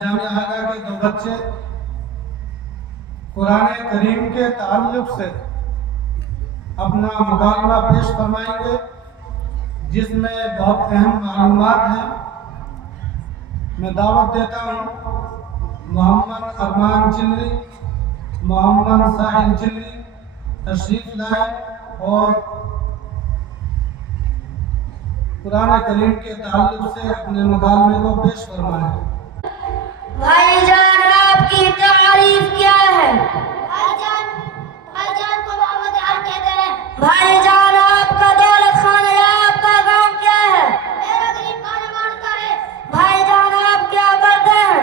जामिया के दो बच्चे कुरान करीम के ताल्लुक से अपना मुकाबला पेश फरमाएंगे, जिसमें बहुत अहम मालूमात हैं। मैं दावत देता हूँ मोहम्मद अरमान चिल्ली, मोहम्मद साहिल चिल्ली तशरीफ लाए और कुरान करीम के ताल्लुक से अपने मुकाबले को पेश फरमाएं। भाईजान आपकी तारीफ क्या है? भाईजान को मोहम्मद यार कहते हैं। भाईजान आपका दौलत खान या आपका गांव क्या है? मेरा गरीब खाना मानता है। भाईजान आप क्या करते हैं?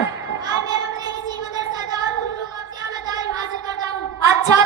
मैं अपने इसी मदरसा दारुल उलूम में तालीम हासिल करता हूँ। अच्छा